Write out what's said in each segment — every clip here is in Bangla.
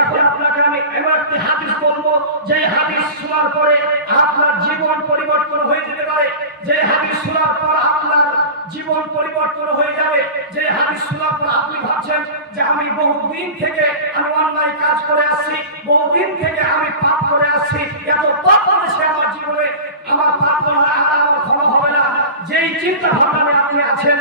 এখন আপনাকে আমি এমন একটি হাদিস বলবো যে হাদিস শোনার পরে আপনার জীবন পরিবর্তন হয়ে যেতে পারে, যে হাদিস শোনার পর আপনার জীবন পরিবর্তন হয়ে যাবে, যে হাদিস শোনার পর আপনি ভাবছেন যে আমি বহুদিন থেকে আমি অন্যায় কাজ করে আসছি, বহুদিন থেকে আমি পাপ করে আসছি, এত পাপ করেছে আমার জীবনে, আমার পাপ করা আমার ক্ষমা হবে না, যেই চিন্তা ভাবনা আপনি আছেন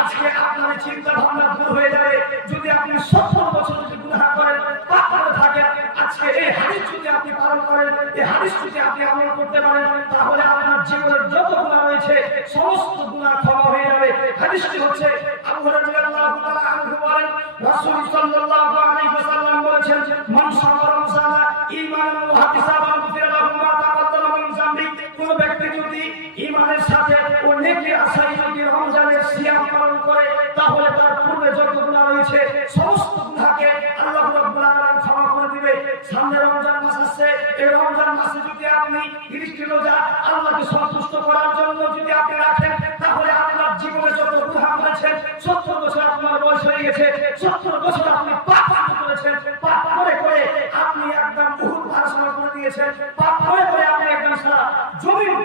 আজকে আপনার চিন্তা ভাবনা দূর হয়ে যাবে। যদি আপনি 70 বছর যদি গুনাহ করেন, পাপ করে থাকেন, আজকে এই হাদিস যদি আপনি পালন করেন, এই হাদিস যদি আপনি আমল করতে পারেন, তাহলে আপনার জীবনের যত গুনাহ রয়েছে সমস্ত গুনাহ ক্ষমা হয়ে যাবে। হাদিসটি হচ্ছে আবু হুরায়রা রাদিয়াল্লাহু তাআলা আনহু বলেন, রাসূল সাল্লাল্লাহু আলাইহি ওয়াসাল্লাম বলেছেন, মান সামা রমজানা ঈমানান ওয়া ইহতিসাবান গুফিরা লাহু মা তাকাদ্দামা মিন যামবি। কোন ব্যক্তি যদি ঈমানের সাথে ও নেকির আশায় যদি রমজানের সিয়াম পালন করে, তাহলে তার পূর্বে যত গুনাহ রয়েছে সমস্ত গুনাহকে আল্লাহ রাব্বুল আলামিন ক্ষমা করে দিবে। সামনে রমজান মাস আসছে, এই রমজান মাসে যদি আপনি 30টি রোজা আল্লাহকে সন্তুষ্ট করার জন্য যদি আপনি রাখেন, তাহলে আপনার জীবনে যত গুনাহ করেছেন, 70 বছর আপনার বয়স হয়ে গেছে, 70 বছর আপনি পাপ করেছেন, পাপ করে করে আপনি একদম উহুদ পাহাড় করে দিয়েছেন, পাপ করে করে আপনি একদম সারা জমিন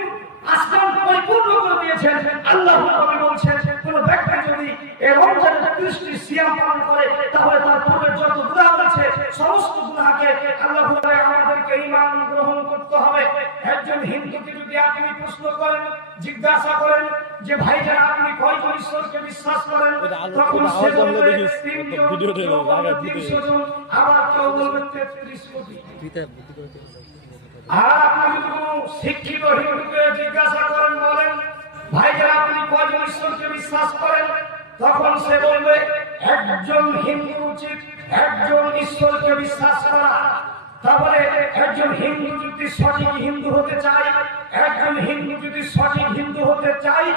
আসমান পরিপূর্ণ করে দিয়েছেন। আল্লাহ রাব্বুল বলছেন, কোন ব্যক্তি যদি এই রমজানের 30টি সিয়াম পালন করে, তাহলে তার পূর্বের যত গুনাহ আছে সমস্ত গুনাহকে আল্লাহ বলে আমাদেরকে ঈমান গ্রহণ করতে হবে। একজন হিন্দুকে যদি আপনি প্রশ্ন করেন, জিজ্ঞাসা করেন যে ভাইজান আপনি কয়জন ঈশ্বরকে বিশ্বাস করেন, তখন সে বলবে 300 জন, আবার কেউ বলবে 33 কোটি। আর আপনি যদি কোনো শিক্ষিত হিন্দুকে জিজ্ঞাসা করেন, বলেন ভাইজান আপনি কয়জন ঈশ্বরকে বিশ্বাস করেন, তখন সে বলবে একজন হিন্দু উচিত একজন ঈশ্বরকে বিশ্বাস করা। তাহলে একজন হিন্দু যদি সঠিক হিন্দু হতে চায়, একজন হিন্দু যদি সঠিক হিন্দু হতে চায়,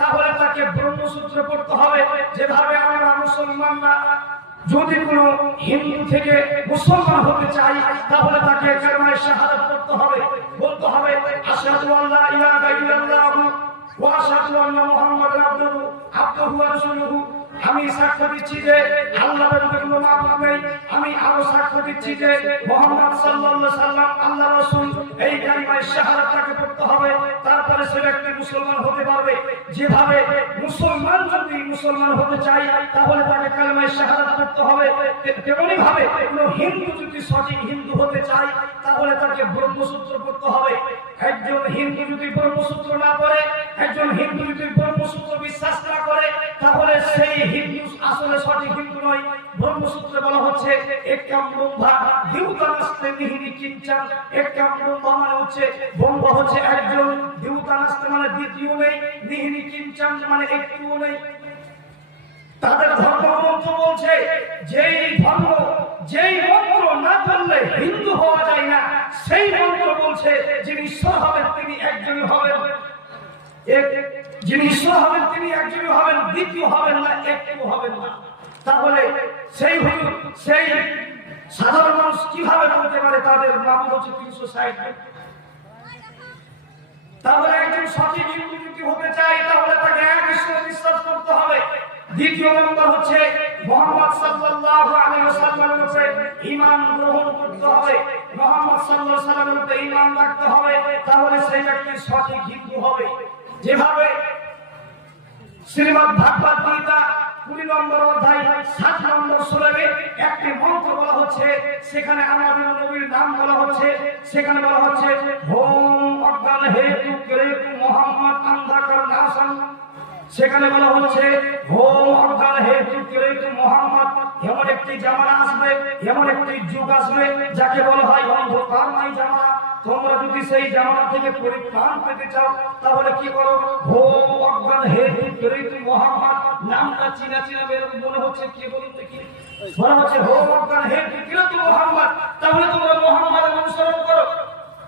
তাহলে তাকে ব্রহ্মসূত্র পড়তে হবে। যেভাবে আমরা মুসলমানরা যদি কোনো হিন্দু থেকে মুসলমান হতে চাই, তাহলে তাকে কালেমা শাহাদাত পড়তে হবে, বলতে হবে আশহাদু আল্লা ইলাহা ইল্লাল্লাহ ওয়া আশহাদু আন্না মুহাম্মাদান আবদুহু ওয়া রাসূলুহু। আমি সাক্ষ্য দিচ্ছি যে আল্লাহর কোনো মাবুদ নেই, আমি আরো সাক্ষ্য দিচ্ছি যে মুহাম্মদ সাল্লাল্লাহু আলাইহি সাল্লাম আল্লাহর রাসূল। এই কালিমা শাহাদাতটাকে পড়তে হবে, তারপরে সে ব্যক্তি মুসলমান হতে পারবে। যেভাবে মুসলমান যদি মুসলমান হতে চায়, তাহলে তাকে কালিমা শাহাদাত পড়তে হবে, তেমনি ভাবে কোনো হিন্দু যদি সঠিক হিন্দু হতে চায়, তাহলে তাকে ব্রহ্মসূত্র পড়তে হবে। একজন হিন্দু যদি ব্রহ্মসূত্র না পড়ে, একজন হিন্দু যদি ব্রহ্মসূত্র বিশ্বাস না করে, তাহলে সেই হিন্দু আসলে সঠিক হিন্দু নয়। ব্রহ্মসূত্রে বলা হচ্ছে একাম ব্রহ্মা দ্বিউতানাস্তে নিহিনি কিঞ্চন। একাম ব্রহ্মা মানে হচ্ছে ব্রহ্ম হচ্ছে একজন, দ্বিউতানাস্তে মানে দ্বিতীয় নেই, নিহিনি কিঞ্চন মানে একটুও নেই। তাদের ধর্মগ্রন্থ বলছে যেই ধর্ম যেই মন্ত্র না করলে হিন্দু হওয়া যায় না, সেই মন্ত্র বলছে যিনি ঈশ্বর হবেন তিনি একজনই হবেন, যিনি ঈশ্বর হবেন তিনি একজনই হবেন, দ্বিতীয় হবেন না, একটু হবেন না। তাহলে সেই সেই সাধারণ মানুষ কিভাবে বলতে পারে তাদের নাম হচ্ছে 360? তাহলে একজন সঠিক হিন্দু যদি হতে চায়, তাহলে তাকে এক ঈশ্বরে বিশ্বাস করতে হবে। দ্বিতীয় নম্বর হচ্ছে মুহাম্মদ সাল্লাল্লাহু আলাইহি ওয়াসাল্লামের উপরে ঈমান গ্রহণ করতে হবে, মুহাম্মদ সাল্লাল্লাহু আলাইহি ওয়াসাল্লামের উপরে ঈমান রাখতে হবে, তাহলে সেই ব্যক্তি সঠিক হিন্দু হবে। যেভাবে শ্রীমদ্ ভাগবত গীতা 20 নম্বর অধ্যায় 7 নম্বর শ্লোকে একটি মন্ত্র বলা হচ্ছে, সেখানে আমাদের নবীর নাম বলা হচ্ছে, সেখানে বলা হচ্ছে ওম অজ্ঞান হেতু কেতু মুহাম্মদ আন্ধাকার নাশন। সেখানে বলা হচ্ছে ওম অজ্ঞান হেতু কেতু মুহাম্মদ। এমন একটি জামানা আসবে, এমন একটি যুগ আসবে যাকে বলা হয় অন্ধকারময় জামানা। তোমরা যদি সেই জামানা থেকে পরিত্রাণ পেতে চাও, তাহলে কি করো? ওম অজ্ঞান হেতু কেতু মুহাম্মদ। নামটা চিনা চিনা বেরোবে মনে হচ্ছে, কি বলুন দেখি? বলা হচ্ছে ওম অজ্ঞান হেতু কেতু মুহাম্মদ। তাহলে তোমরা মুহাম্মদের অনুসরণ করো।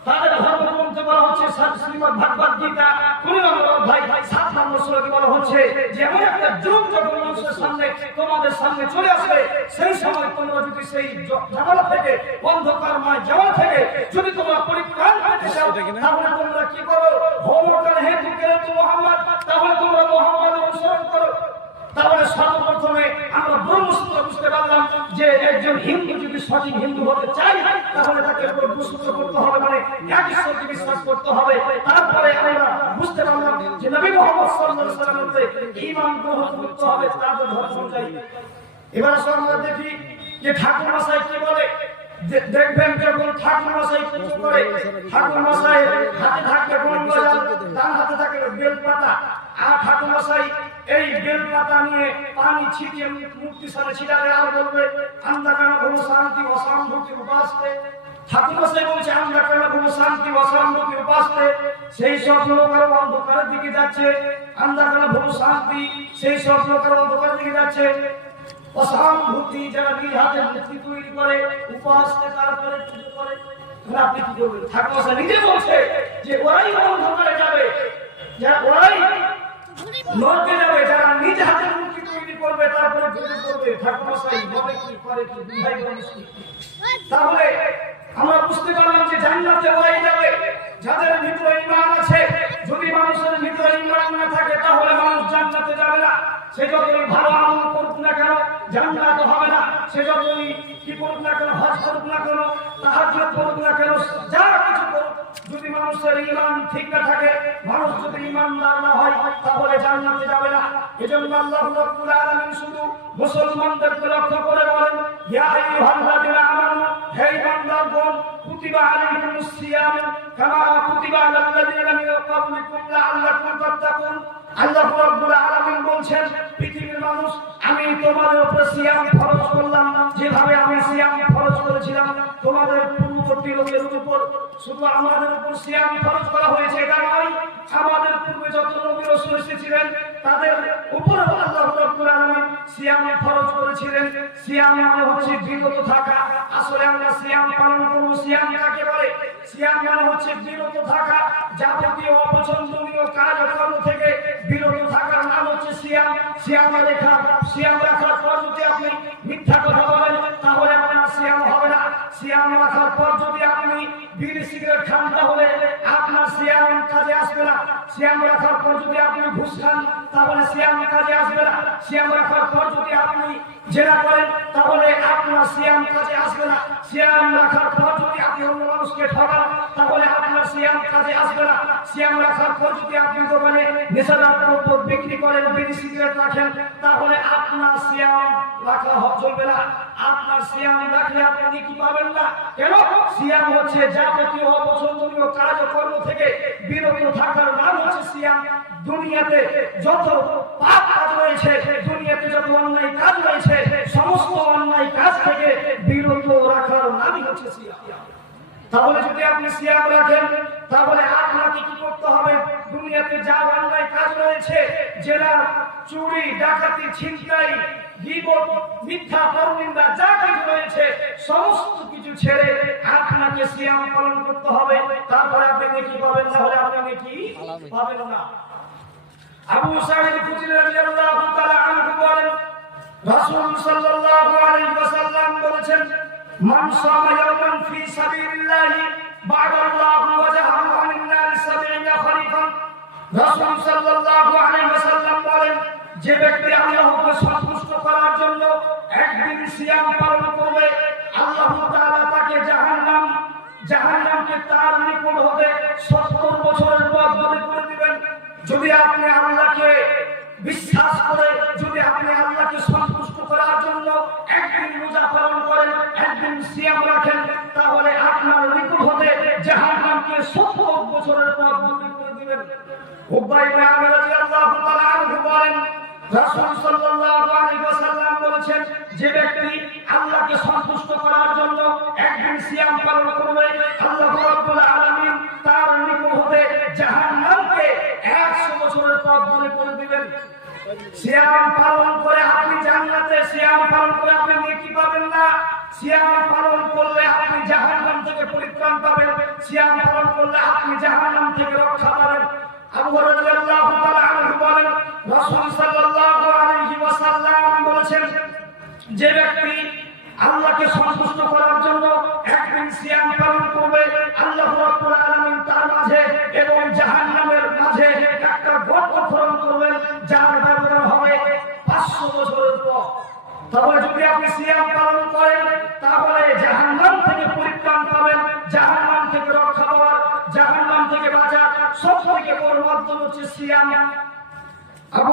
তাদের ধর্মগ্রন্থ বলা হচ্ছে শ্রীমদ্ ভাগবত গীতা 20 নম্বর অধ্যায় 7 নম্বর শ্লোকে বলা হচ্ছে যে এমন একটা যুগ যখন মানুষের সামনে তোমাদের সামনে চলে আসবে, সেই সময় তোমরা যদি সেই জামানা থেকে অন্ধকারময় জামানা থেকে যদি তোমরা পরিত্রাণ পেতে চাও, তাহলে তোমরা কি করো? ওম অজ্ঞান হেতু কেতু মুহাম্মদ। তাহলে তোমরা মুহাম্মদের অনুসরণ করো। তাহলে সর্বপ্রথমে আমরা ব্রহ্মসূত্র বুঝতে পারলাম যে একজন হিন্দু যদি সঠিক হিন্দু হতে চাই তাহলে তাকে প্রস্তুত করতে হবে, মানে এক ঈশ্বরকে বিশ্বাস করতে হবে। তারপরে আমরা বুঝতে পারলাম যে নবী মুহাম্মদ সাল্লাল্লাহু আলাইহি ওয়াসাল্লামের ঈমান গ্রহণ করতে হবে তার ধর্ম অনুযায়ী। এবার আমরা দেখি যে ঠাকুর মশাই কি বলে। দেখবেন যখন ঠাকুর মশাই পুজো করে, ঠাকুর মশাই হাতে থাকে গঙ্গাজল, ডান হাতে থাকে বেলপাতা, আর ঠাকুর মশাই এই বেলপাতা নিয়ে পানি ছিটিয়ে মূর্তি সামনে ছিটালে আর বলবে আমরা কেন কোনো শান্তি অশান্তির উপাসতে। ঠাকুর মশাই বলছে আমরা কেন কোনো শান্তি অশান্তির উপাসতে। সেই সব লোক আরো অন্ধকারের দিকে যাচ্ছে, আমরা কেন কোনো শান্তি, সেই সব লোক আরো অন্ধকারের দিকে যাচ্ছে। অসহানুভূতি যারা নিজ হাতে মূর্তি তৈরি করে উপাসকে তারপরে পুজো করে, আপনি কি করবেন? ঠাকুর মশাই নিজে বলছে যে ওরাই অন্ধকারে যাবে, যারা ওরাই নরকে যাবে যারা নিজ হাতে মূর্তি তৈরি করবে তারপরে পুজো করবে। ঠাকুর মশাই বলে কি করে কি দুই মানুষ কি। তাহলে আমরা বুঝতে পারলাম যে জান্নাতে ওরাই যাবে যাদের ভিতরে ঈমান আছে। যদি মানুষের ভিতরে ঈমান না থাকে তাহলে মানুষ জান্নাতে যাবে না। সে যতই ভালো আমল করুক না কেন জান্নাত হবে না। সে যতই কি করুক না কেন, হজ করুক না কেন, তাহাজ্জুদ করুক না কেন, যা কিছু করুক, যদি মানুষের ঈমান ঠিক না থাকে, মানুষ যদি ঈমানদার না হয় তাহলে জান্নাতে যাবে না। এজন্য আল্লাহ রাব্বুল আলামিন শুধু মুসলমানদেরকে লক্ষ্য করে বলেন ইয়া আইয়ুহাল্লাযীনা আমানু, হে ঈমানদারগণ, কুতিবা আলাইকুমুস সিয়াম কামা কুতিবা আলাল্লাযীনা মিন ক্বাবলিকুম লাআল্লাকুম তাত্তাকুন। আল্লাহ রাব্বুল আলামিন বলছেন পৃথিবীর মানুষ আমি তোমাদের উপর সিয়াম ফরজ করলাম যেভাবে আমি সিয়াম ফরজ করেছিলাম তোমাদের পূর্ববর্তী লোকের উপর। শুধু আমাদের উপর সিয়াম ফরজ করা হয়েছে এটা নয়, আমাদের পূর্বে যত নবী রাসূল এসেছিলেন তাদের উপর আল্লাহ রাব্বুল আলামিন সিয়াম ফরজ করেছিলেন। সিয়াম মানে হচ্ছে বিরত থাকা। আসলে আমরা সিয়াম পালন করব। সিয়াম কাকে বলে? সিয়াম মানে হচ্ছে বিরত থাকা, যাবতীয় অপছন্দনীয় কাজকর্ম থেকে বিরত থাকার নাম হচ্ছে সিয়াম। সিয়াম রাখার পর যদি আপনি মিথ্যা কথা বলেন তাহলে আপনার সিয়াম হবে না। সিয়াম রাখার পর যদি আপনি বিড়ি সিগারেট খান তাহলে আপনার সিয়াম কাজে আসবে না। সিয়াম রাখার পর যদি আপনি ঘুষ খান তাহলে সিয়াম কাজে আসবে না। সিয়াম রাখার পর যদি আপনি জেনা করেন তাহলে আপনার সিয়াম কাজে আসবে না। সিয়াম রাখার পর যদি আপনি অন্য মানুষকে ঠকান তাহলে আপনার সিয়াম কাজে আসবে না। সিয়াম রাখার পর যদি আপনি দোকানে নেশাদার দ্রব্য বিক্রি করেন, বিড়ি সিগারেট রাখেন, তাহলে আপনার সিয়াম রাখা চলবে না। আপনার সিয়াম রাখলে আপনি কি পাবেন না। কেন? সিয়াম হচ্ছে যাবতীয় অপছন্দনীয় কাজকর্ম থেকে বিরত থাকার নাম হচ্ছে সিয়াম। দুনিয়াতে যত পাপ কাজ রয়েছে, দুনিয়াতে যত অন্যায় কাজ রয়েছে, সমস্ত অন্যায় কাজ থেকে বিরত রাখার নামই হচ্ছে সিয়াম। তাহলে যদি আপনি সিয়াম রাখেন তাহলে আপনাকে কি করতে হবে? দুনিয়াতে যা অন্যায় কাজ রয়েছে, জেলা, চুরি, ডাকাতি, ছিনতাই, গীবত, মিথ্যা, পরনিন্দা যা কিছু রয়েছে সমস্ত কিছু ছেড়ে আপনাকে সিয়াম পালন করতে হবে। তারপরে আপনি নেকি পাবেন, তাহলে আপনি নেকি পাবেন না। আবু সাঈদ খুদরি রাদিয়াল্লাহু তাআলা আনহু বলেন রাসূল সাল্লাল্লাহু আলাইহি ওয়াসাল্লাম বলেছেন মান সামা ইয়াওমান ফি সাবিলিল্লাহি বা'দাল্লাহু ওয়াজহাহু আনিন নার 70 খরিফান। রাসূল সাল্লাল্লাহু আলাইহি ওয়াসাল্লাম বলেন যে ব্যক্তি আল্লাহকে সন্তুষ্ট করার জন্য একদিন সিয়াম পালন করবে আল্লাহ তাআলা তাকে জাহান্নামকে তার নিকট হতে 70 বছরের পথ দূরে করে দিবেন। যদি আপনি আল্লাহকে বিশ্বাস করে, যদি আপনি আল্লাহকে সন্তুষ্ট করার জন্য একদিন রোজা পালন করেন, একদিন সিয়াম রাখেন, তাহলে আপনার নিকট হতে জাহান্নামকে 70 বছরের পথ দূরে করে দিবেন। উবাই ইবনে আমির রাদিয়াল্লাহু তাআলা আনহু বলেন রাসূল সাল্লাল্লাহু আলাইহি ওয়াসাল্লাম বলেছেন যে ব্যক্তি আল্লাহকে সন্তুষ্ট করার জন্য একদিন সিয়াম পালন করবে আল্লাহ রাব্বুল আলামিন তার নিকট হতে জাহান্নামকে 100 বছরের পথ দূরে করে দিবেন। সিয়াম পালন করে আপনি জান্নাতে, সিয়াম পালন করে আপনি নেকি পাবেন না। সিয়াম পালন করলে আপনি জাহান্নাম থেকে পরিত্রাণ পাবেন, সিয়াম পালন করলে আপনি জাহান্নাম থেকে রক্ষা পাবেন। আবু হুরায়রা রাদিয়াল্লাহু তাআলা আনহু বলেন রাসূল সাল্লাল্লাহু আলাইহি ওয়াসাল্লাম বলেছেন যে ব্যক্তি আল্লাহকে সন্তুষ্ট করার জন্য একদিন সিয়াম পালন করবে আল্লাহ রাব্বুল আলামিন তার মাঝে এবং জাহান্নামের মাঝে একটা গর্ত খনন করবেন যার ব্যবধান হবে 500 বছরের পথ। তাহলে যদি আপনি সিয়াম পালন করেন তাহলে জাহান্নাম থেকে পরিত্রাণ পাবেন, জাহান্নাম থেকে রক্ষা পাওয়ার, জাহান্নাম থেকে বাঁচার সবথেকে বড় মাধ্যম হচ্ছে সিয়াম। আবু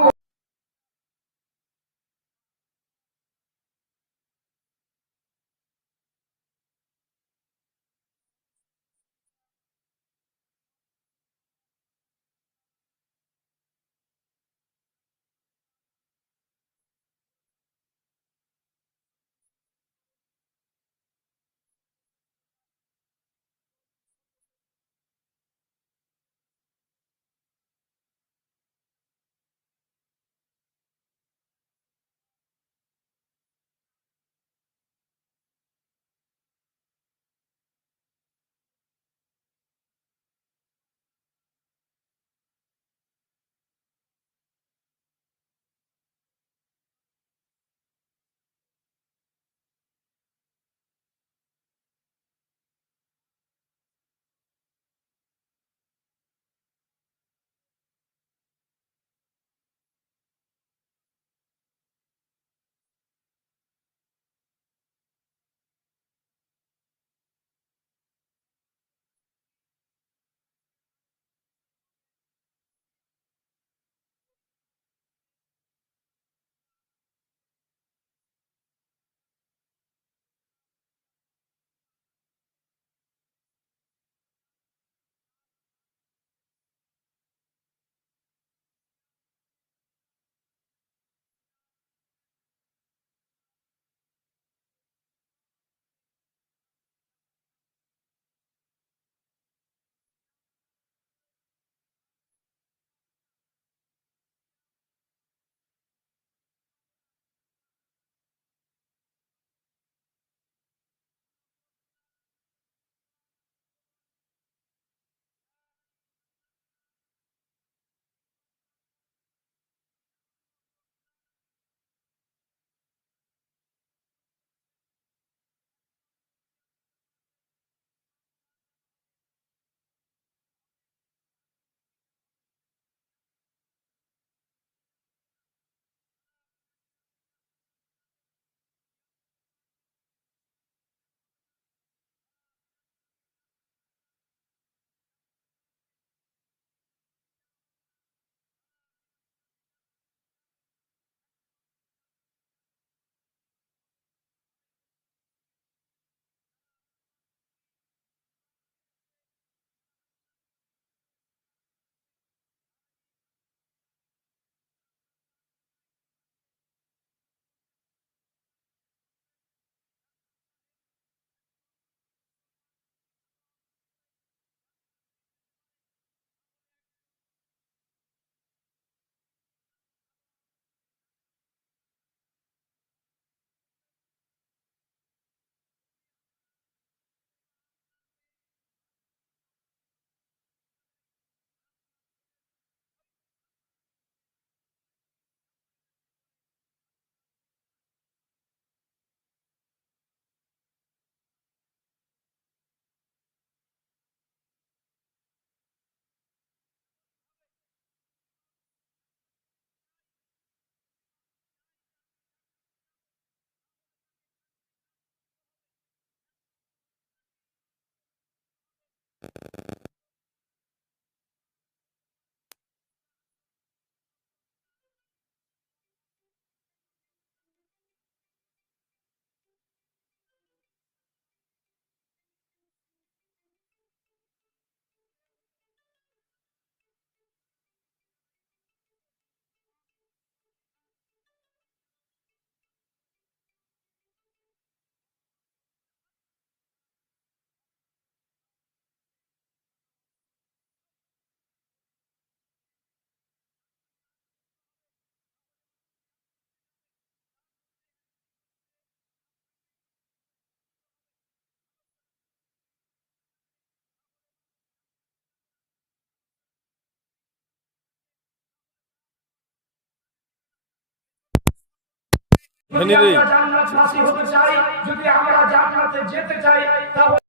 যদি আমরা জান্নাতবাসী হতে চাই, যদি আমরা জান্নাতে যেতে চাই, তাহলে